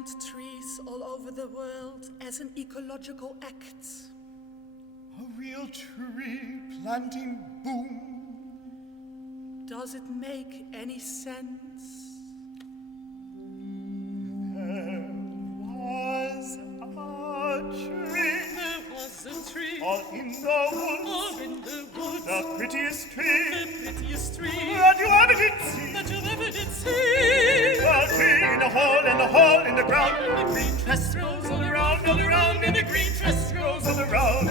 plant trees all over the world as an ecological act. A real tree planting boom. Does it make any sense? There was a tree. All in the woods. The prettiest tree. That you ever did see. The tree in a hole, in the ground. The green tress grows all around, and the green tress grows all around.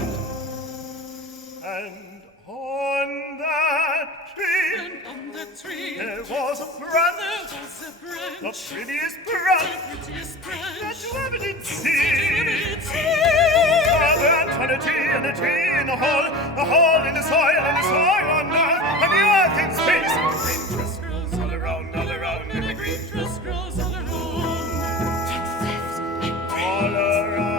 And on that tree, there was a branch, the prettiest branch that you ever did see. A branch and a tree in a hole in the soil, on earth, and the earth in space. And the green tress grows all around, and the green tress grows all around. All around.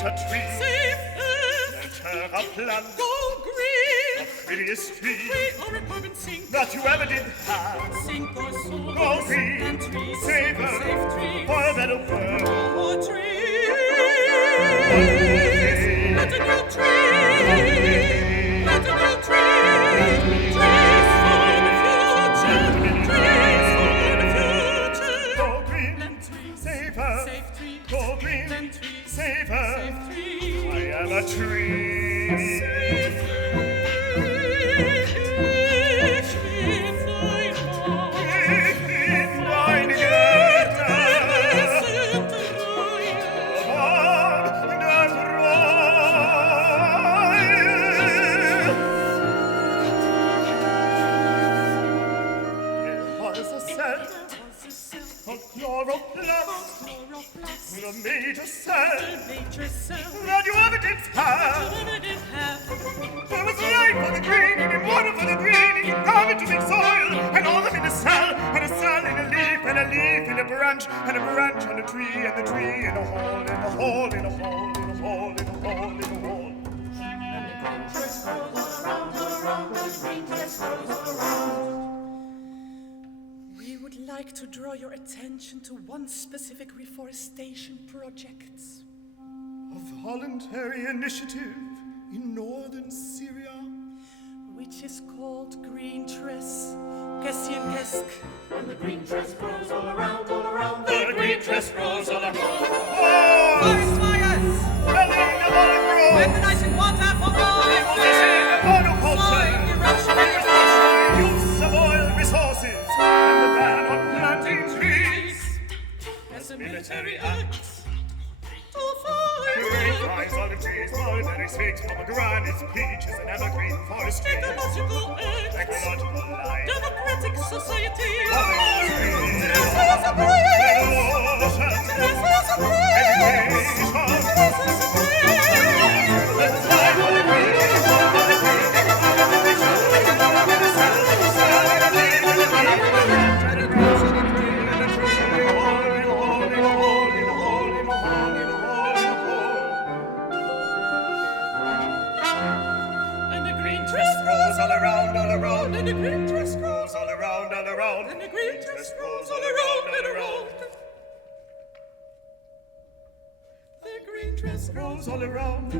A tree, let her a plant, go green, the prettiest tree, or a carbon sink, that you ever did have, sink or soul, go green, and tree, save her, for a better world. Go tree, let a new tree, let a new tree, trees for the future, trees for the future. Go green, and tree, save her, go green, and tree, save her. I am a tree. The major cell that you ever did have. There was light for the green, and water for the green, and carbon to make soil, and all of it in a cell, and a cell in a leaf, and a leaf in a branch, and a branch on a tree, and the tree in a hole, in a hole, in a hole, in a hole, in a hole, in a hole. And the green tress grows all around, and the green tress grows all around. We would like to draw your attention to one specific reforestation project. A voluntary initiative in Northern Syria, which is called Green Tress. Qu'est-ce? And the green tress grows all around, the green tress grows all around. Forest fires! Building a grove! Weaponizing water for war! Soil erosion! Use of oil resources! And the ban on planting trees! As a military act! Great rise on the trees, mulberry figs, pomegranates, peaches, and evergreen forest trees. Ecological act! Ecological life! Democratic society! Tresses of all around, and the green tress grows all around, and the green tress grows all around, and around. The green tress grows all around.